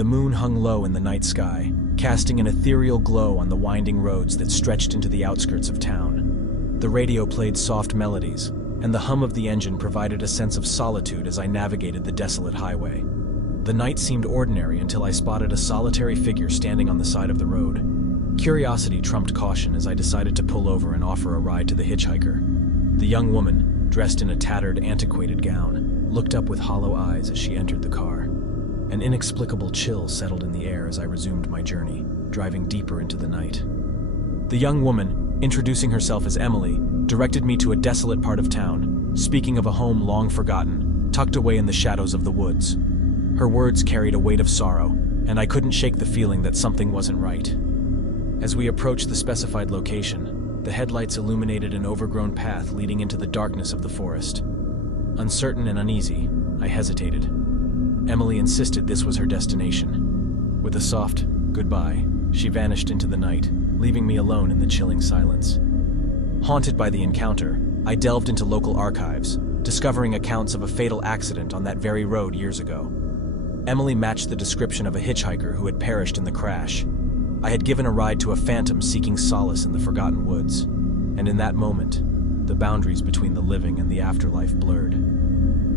The moon hung low in the night sky, casting an ethereal glow on the winding roads that stretched into the outskirts of town. The radio played soft melodies, and the hum of the engine provided a sense of solitude as I navigated the desolate highway. The night seemed ordinary until I spotted a solitary figure standing on the side of the road. Curiosity trumped caution as I decided to pull over and offer a ride to the hitchhiker. The young woman, dressed in a tattered, antiquated gown, looked up with hollow eyes as she entered the car. An inexplicable chill settled in the air as I resumed my journey, driving deeper into the night. The young woman, introducing herself as Emily, directed me to a desolate part of town, speaking of a home long forgotten, tucked away in the shadows of the woods. Her words carried a weight of sorrow, and I couldn't shake the feeling that something wasn't right. As we approached the specified location, the headlights illuminated an overgrown path leading into the darkness of the forest. Uncertain and uneasy, I hesitated. Emily insisted this was her destination. With a soft goodbye, she vanished into the night, leaving me alone in the chilling silence. Haunted by the encounter, I delved into local archives, discovering accounts of a fatal accident on that very road years ago. Emily matched the description of a hitchhiker who had perished in the crash. I had given a ride to a phantom seeking solace in the forgotten woods, and in that moment, the boundaries between the living and the afterlife blurred.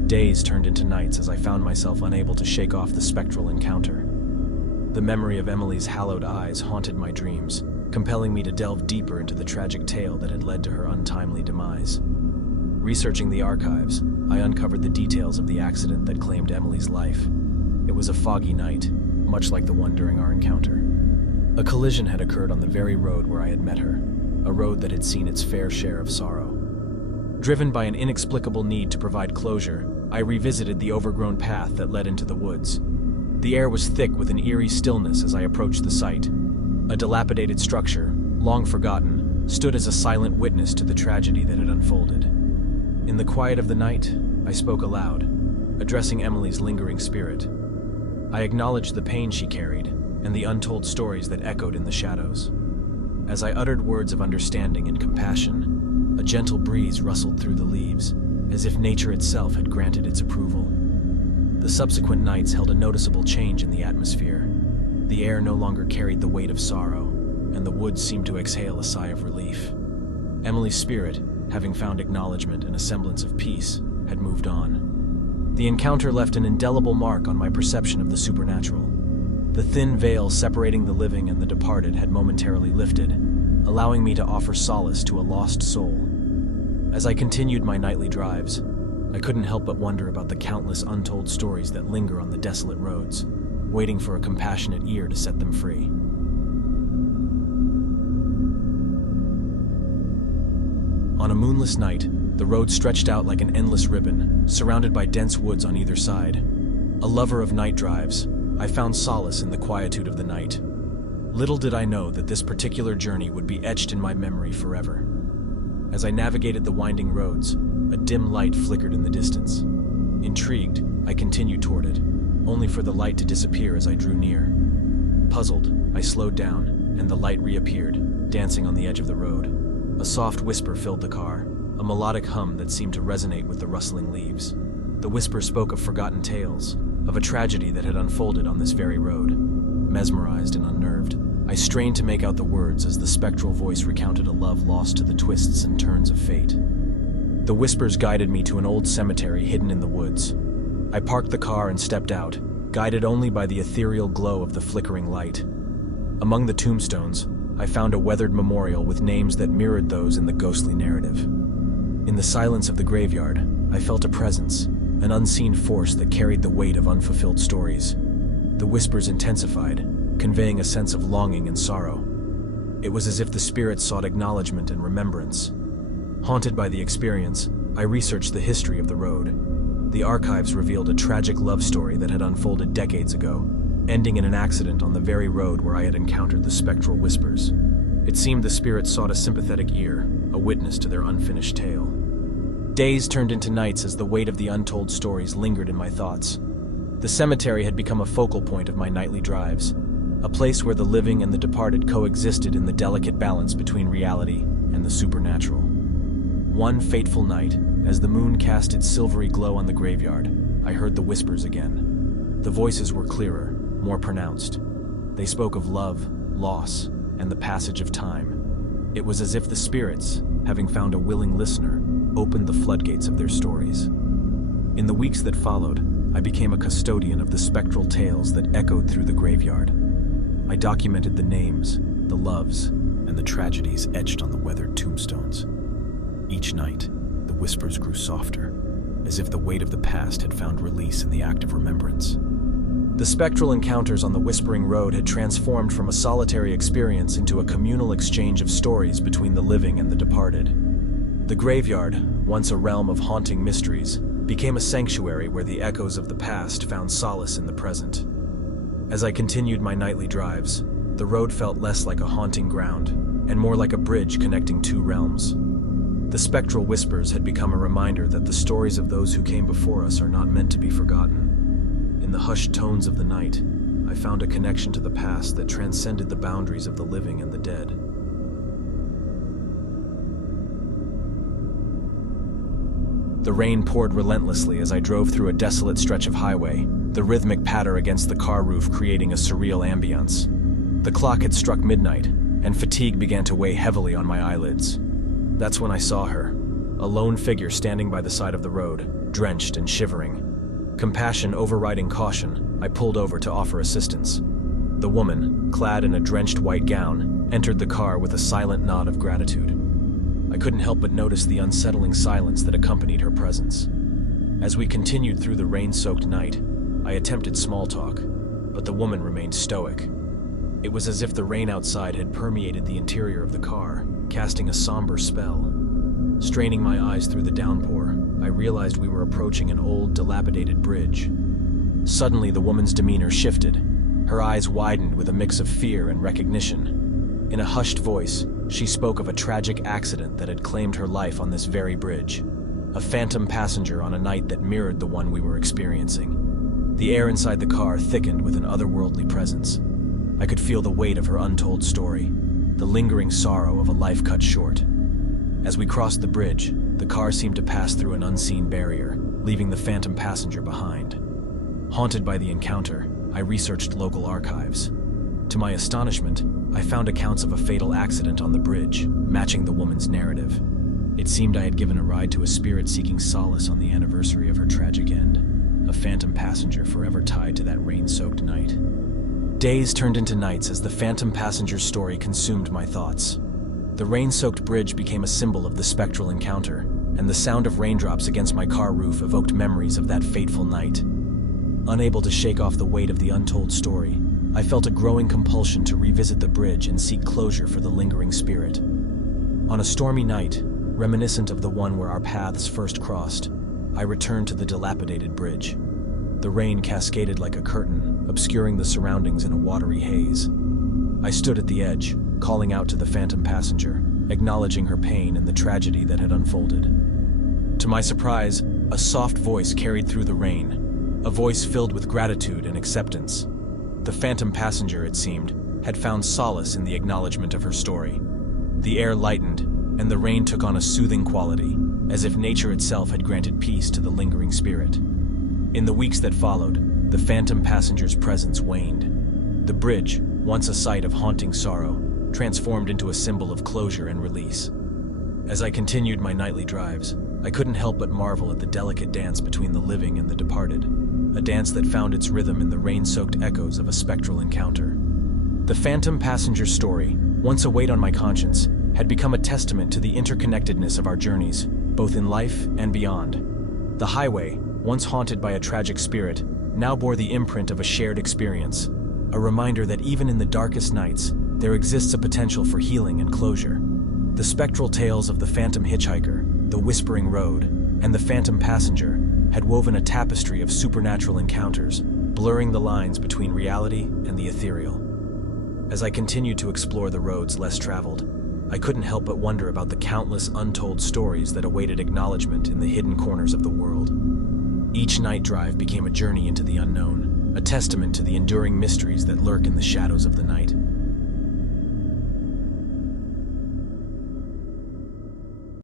Days turned into nights as I found myself unable to shake off the spectral encounter. The memory of Emily's hallowed eyes haunted my dreams, compelling me to delve deeper into the tragic tale that had led to her untimely demise. Researching the archives, I uncovered the details of the accident that claimed Emily's life. It was a foggy night, much like the one during our encounter. A collision had occurred on the very road where I had met her, a road that had seen its fair share of sorrow. Driven by an inexplicable need to provide closure, I revisited the overgrown path that led into the woods. The air was thick with an eerie stillness as I approached the site. A dilapidated structure, long forgotten, stood as a silent witness to the tragedy that had unfolded. In the quiet of the night, I spoke aloud, addressing Emily's lingering spirit. I acknowledged the pain she carried and the untold stories that echoed in the shadows. As I uttered words of understanding and compassion, a gentle breeze rustled through the leaves, as if nature itself had granted its approval. The subsequent nights held a noticeable change in the atmosphere. The air no longer carried the weight of sorrow, and the woods seemed to exhale a sigh of relief. Emily's spirit, having found acknowledgement and a semblance of peace, had moved on. The encounter left an indelible mark on my perception of the supernatural. The thin veil separating the living and the departed had momentarily lifted, allowing me to offer solace to a lost soul. As I continued my nightly drives, I couldn't help but wonder about the countless untold stories that linger on the desolate roads, waiting for a compassionate ear to set them free. On a moonless night, the road stretched out like an endless ribbon, surrounded by dense woods on either side. A lover of night drives, I found solace in the quietude of the night. Little did I know that this particular journey would be etched in my memory forever. As I navigated the winding roads, a dim light flickered in the distance. Intrigued, I continued toward it, only for the light to disappear as I drew near. Puzzled, I slowed down, and the light reappeared, dancing on the edge of the road. A soft whisper filled the car, a melodic hum that seemed to resonate with the rustling leaves. The whisper spoke of forgotten tales, of a tragedy that had unfolded on this very road. Mesmerized and unnerved, I strained to make out the words as the spectral voice recounted a love lost to the twists and turns of fate. The whispers guided me to an old cemetery hidden in the woods. I parked the car and stepped out, guided only by the ethereal glow of the flickering light. Among the tombstones, I found a weathered memorial with names that mirrored those in the ghostly narrative. In the silence of the graveyard, I felt a presence, an unseen force that carried the weight of unfulfilled stories. The whispers intensified, conveying a sense of longing and sorrow. It was as if the spirits sought acknowledgement and remembrance. Haunted by the experience, I researched the history of the road. The archives revealed a tragic love story that had unfolded decades ago, ending in an accident on the very road where I had encountered the spectral whispers. It seemed the spirits sought a sympathetic ear, a witness to their unfinished tale. Days turned into nights as the weight of the untold stories lingered in my thoughts. The cemetery had become a focal point of my nightly drives, a place where the living and the departed coexisted in the delicate balance between reality and the supernatural. One fateful night, as the moon cast its silvery glow on the graveyard, I heard the whispers again. The voices were clearer, more pronounced. They spoke of love, loss, and the passage of time. It was as if the spirits, having found a willing listener, opened the floodgates of their stories. In the weeks that followed, I became a custodian of the spectral tales that echoed through the graveyard. I documented the names, the loves, and the tragedies etched on the weathered tombstones. Each night, the whispers grew softer, as if the weight of the past had found release in the act of remembrance. The spectral encounters on the Whispering Road had transformed from a solitary experience into a communal exchange of stories between the living and the departed. The graveyard, once a realm of haunting mysteries, became a sanctuary where the echoes of the past found solace in the present. As I continued my nightly drives, the road felt less like a haunting ground and more like a bridge connecting two realms. The spectral whispers had become a reminder that the stories of those who came before us are not meant to be forgotten. In the hushed tones of the night, I found a connection to the past that transcended the boundaries of the living and the dead. The rain poured relentlessly as I drove through a desolate stretch of highway, the rhythmic patter against the car roof creating a surreal ambience. The clock had struck midnight, and fatigue began to weigh heavily on my eyelids. That's when I saw her, a lone figure standing by the side of the road, drenched and shivering. Compassion overriding caution, I pulled over to offer assistance. The woman, clad in a drenched white gown, entered the car with a silent nod of gratitude. I couldn't help but notice the unsettling silence that accompanied her presence. As we continued through the rain-soaked night, I attempted small talk, but the woman remained stoic. It was as if the rain outside had permeated the interior of the car, casting a somber spell. Straining my eyes through the downpour, I realized we were approaching an old, dilapidated bridge. Suddenly, the woman's demeanor shifted. Her eyes widened with a mix of fear and recognition. In a hushed voice, she spoke of a tragic accident that had claimed her life on this very bridge, a phantom passenger on a night that mirrored the one we were experiencing. The air inside the car thickened with an otherworldly presence. I could feel the weight of her untold story, the lingering sorrow of a life cut short. As we crossed the bridge, the car seemed to pass through an unseen barrier, leaving the phantom passenger behind. Haunted by the encounter, I researched local archives. To my astonishment, I found accounts of a fatal accident on the bridge, matching the woman's narrative. It seemed I had given a ride to a spirit seeking solace on the anniversary of her tragic end, a phantom passenger forever tied to that rain-soaked night. Days turned into nights as the phantom passenger's story consumed my thoughts. The rain-soaked bridge became a symbol of the spectral encounter, and the sound of raindrops against my car roof evoked memories of that fateful night. Unable to shake off the weight of the untold story, I felt a growing compulsion to revisit the bridge and seek closure for the lingering spirit. On a stormy night, reminiscent of the one where our paths first crossed, I returned to the dilapidated bridge. The rain cascaded like a curtain, obscuring the surroundings in a watery haze. I stood at the edge, calling out to the phantom passenger, acknowledging her pain and the tragedy that had unfolded. To my surprise, a soft voice carried through the rain, a voice filled with gratitude and acceptance. The phantom passenger, it seemed, had found solace in the acknowledgement of her story. The air lightened, and the rain took on a soothing quality, as if nature itself had granted peace to the lingering spirit. In the weeks that followed, the phantom passenger's presence waned. The bridge, once a site of haunting sorrow, transformed into a symbol of closure and release. As I continued my nightly drives, I couldn't help but marvel at the delicate dance between the living and the departed, a dance that found its rhythm in the rain-soaked echoes of a spectral encounter. The phantom passenger's story, once a weight on my conscience, had become a testament to the interconnectedness of our journeys, both in life and beyond. The highway, once haunted by a tragic spirit, now bore the imprint of a shared experience, a reminder that even in the darkest nights, there exists a potential for healing and closure. The spectral tales of the phantom hitchhiker, the Whispering Road, and the phantom passenger had woven a tapestry of supernatural encounters, blurring the lines between reality and the ethereal. As I continued to explore the roads less traveled, I couldn't help but wonder about the countless untold stories that awaited acknowledgement in the hidden corners of the world. Each night drive became a journey into the unknown, a testament to the enduring mysteries that lurk in the shadows of the night.